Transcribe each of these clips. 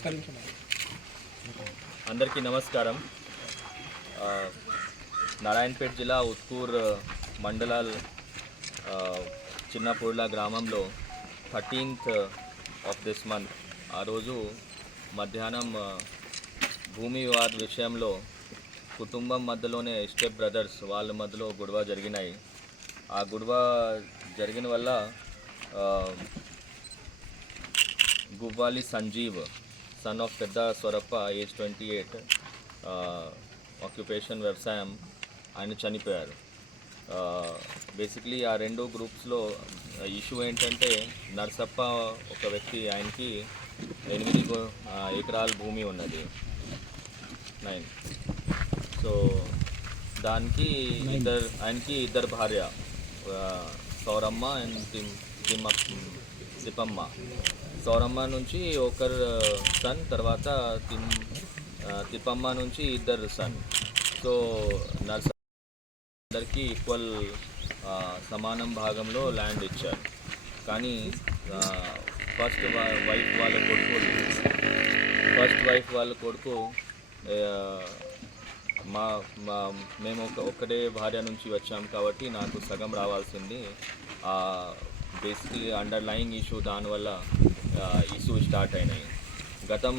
నమస్కరించండి. అందరికీ నమస్కారం. నారాయణపేట జిల్లా ఉత్కూర్ మండలాల్ చిన్నపూర్ల గ్రామంలో 13th ఆఫ్ దిస్ మంత్ ఆ రోజు మధ్యాహ్నం భూమి వివాద విషయంలో కుటుంబం మధ్యలోనే స్టెప్ బ్రదర్స్ వాళ్ళ మధ్యలో గొడవ జరిగినాయి. ఆ గొడవ జరిగిన వల్ల గువ్వాలి సంజీవ్ సన్ ఆఫ్ పెద్ద స్వరప్ప ఏజ్ 28, ఆక్యుపేషన్ వ్యవసాయం, ఆయన చనిపోయారు. బేసిక్లీ ఆ రెండు గ్రూప్స్లో ఇష్యూ ఏంటంటే నర్సప్ప ఒక వ్యక్తి, ఆయనకి 8 ఎకరాల భూమి ఉన్నది, 9. సో దానికి ఆయనకి ఇద్దరు భార్య, సౌరమ్మ అండ్ తిప్పమ్మ. సౌరమ్మ నుంచి ఒకరు సన్, తర్వాత తిప్పమ్మ నుంచి ఇద్దరు సన్. సో అందరికీ ఈక్వల్ సమానం భాగంలో ల్యాండ్ ఇచ్చారు. కానీ ఫస్ట్ వైఫ్ వాళ్ళ కొడుకు మేము ఒక్కడే భార్య నుంచి వచ్చాం కాబట్టి నాకు సగం రావాల్సింది. బేసిక్లీ అండర్లయింగ్ ఇష్యూ, దానివల్ల ఇష్యూ స్టార్ట్ అయినాయి. గతం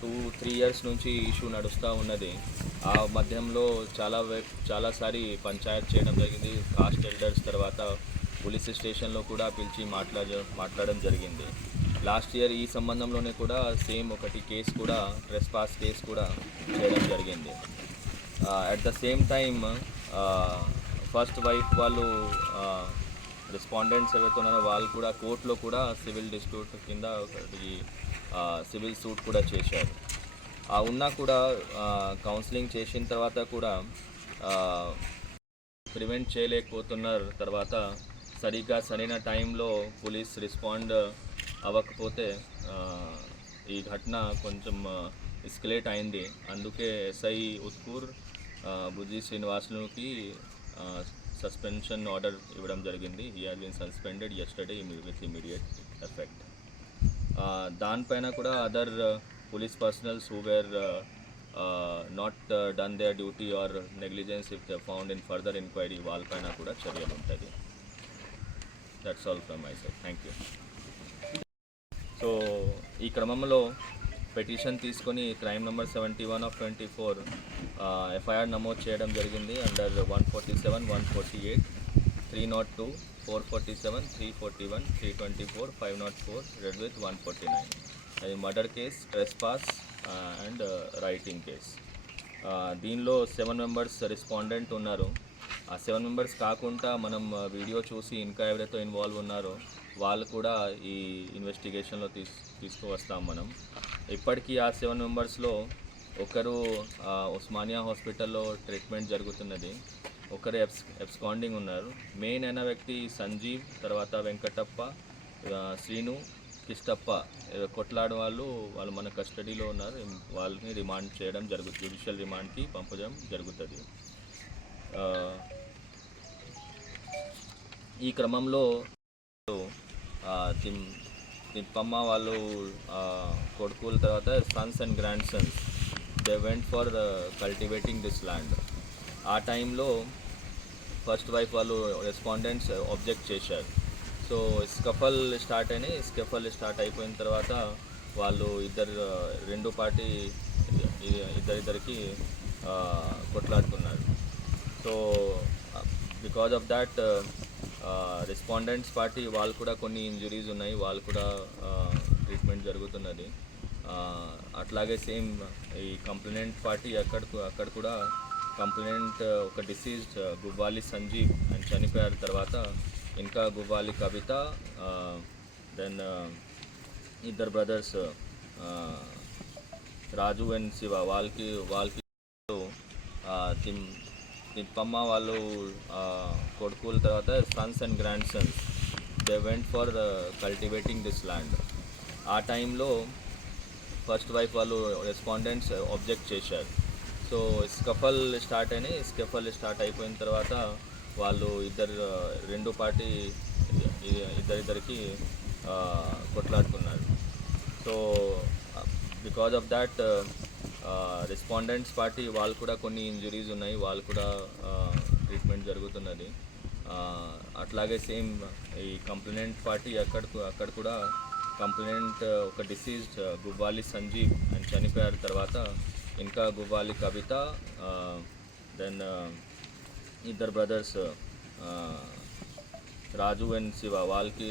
2-3 years నుంచి ఇష్యూ నడుస్తూ ఉన్నది. ఆ మధ్యంలో చాలాసారి పంచాయత్ చేయడం జరిగింది. కాస్ట్ ఎల్డర్స్, తర్వాత పోలీస్ స్టేషన్లో కూడా పిలిచి మాట్లాడడం జరిగింది. లాస్ట్ ఇయర్ ఈ సంబంధంలోనే కూడా సేమ్ ఒకటి కేసు కూడా, ట్రెస్పాస్ కేసు కూడా చేయడం జరిగింది. At the same time first wife వాళ్ళు రెస్పాండెంట్స్ ఎవరైతే ఉన్నారో వాళ్ళు కూడా కోర్టులో కూడా సివిల్ డిస్ప్యూట్ కింద ఒకటి సివిల్ సూట్ కూడా చేశారు. ఉన్నా కూడా కౌన్సిలింగ్ చేసిన తర్వాత కూడా ప్రివెంట్ చేయలేకపోతున్నారు. తర్వాత సరిగ్గా సరైన టైంలో పోలీస్ రెస్పాండ్ అవ్వకపోతే ఈ ఘటన కొంచెం ఎస్కలేట్ అయింది. అందుకే ఎస్ఐ ఉత్కూర్ బుజ్జి శ్రీనివాసులకి సస్పెన్షన్ ఆర్డర్ ఇవ్వడం జరిగింది. He has been suspended yesterday with immediate effect. దానిపైన కూడా other police personnels who were not done their duty or negligence if they found in further enquiry, వాళ్ళపైన కూడా చర్యలు ఉంటుంది. That's all from my side. Thank you. So ఈ క్రమంలో petition తీసుకొని crime number 71/24 FIR నమోదు చేయడం జరిగింది. Under 147, 148, 302, 447, 341, 324, 504, red with 149. అది murder case, trespass and writing case. దీనిలో 7 members రెస్పాండెంట్ ఉన్నారు. ఆ 7 members కాకుండా మనం వీడియో చూసి ఇంకా ఎవరైతే ఇన్వాల్వ్ ఉన్నారో వాళ్ళు కూడా ఈ ఇన్వెస్టిగేషన్లో తీసుకువస్తాం మనం. ఇప్పటికీ ఆ 7 membersలో ఒకరు ఉస్మానియా హాస్పిటల్లో ట్రీట్మెంట్ జరుగుతున్నది, ఒకరు ఎబ్స్కాండింగ్ ఉన్నారు. మెయిన్ అయిన వ్యక్తి సంజీవ్, తర్వాత వెంకటప్ప, శ్రీను, కిష్టప్ప కొట్లాడు వాళ్ళు మన కస్టడీలో ఉన్నారు. వాళ్ళని రిమాండ్ చేయడం జరుగుతుంది, జ్యుడిషియల్ రిమాండ్కి పంపడం జరుగుతుంది. ఈ క్రమంలో తిప్పమ్మ వాళ్ళు కొడుకుల తర్వాత sons and grandsons they went for cultivating this land. ఆ టైంలో ఫస్ట్ వైఫ్ వాళ్ళు రెస్పాండెంట్స్ ఆబ్జెక్ట్ చేశారు. సో స్కఫల్ స్టార్ట్ అయినాయి. స్కఫల్ స్టార్ట్ అయిపోయిన తర్వాత వాళ్ళు రెండు పార్టీ ఇద్దరికి కొట్లాడుతున్నారు. So because of that respondents party వాళ్ళు కూడా కొన్ని ఇంజురీస్ ఉన్నాయి, వాళ్ళు కూడా ట్రీట్మెంట్ జరుగుతున్నది. అట్లాగే సేమ్ ఈ కంప్లైనెంట్ పార్టీ అక్కడ కూడా కంప్లైనెంట్ ఒక డిసీజ్డ్ గువ్వాలి సంజీవ్ అని చనిపోయారు. తర్వాత ఇంకా గువ్వాలి కవిత, దెన్ ఇద్దరు బ్రదర్స్ రాజు అండ్ శివ, వాళ్ళకి తిప్పమ్మ వాళ్ళు కొడుకుల తర్వాత sons and grandsons they went for cultivating this land. ఆ టైంలో ఫస్ట్ వైఫ్ వాళ్ళు రెస్పాండెంట్స్ ఆబ్జెక్ట్ చేశారు. సో స్కఫల్ స్టార్ట్ అయినాయి. స్కఫల్ స్టార్ట్ అయిపోయిన తర్వాత వాళ్ళు రెండు పార్టీ ఇద్దరికి కొట్లాడుకున్నారు. So because of that respondents party వాళ్ళు కూడా కొన్ని ఇంజురీస్ ఉన్నాయి, వాళ్ళు కూడా ట్రీట్మెంట్ జరుగుతున్నది. అట్లాగే సేమ్ ఈ కంప్లైనెంట్ పార్టీ అక్కడ కూడా కంప్లైనెంట్ ఒక డిసీజ్డ్ గువ్వాలి సంజీవ్ అని చనిపోయారు. తర్వాత ఇంకా గువ్వాలి కవిత, దెన్ ఇద్దరు బ్రదర్స్ రాజు అండ్ శివ వాళ్ళకి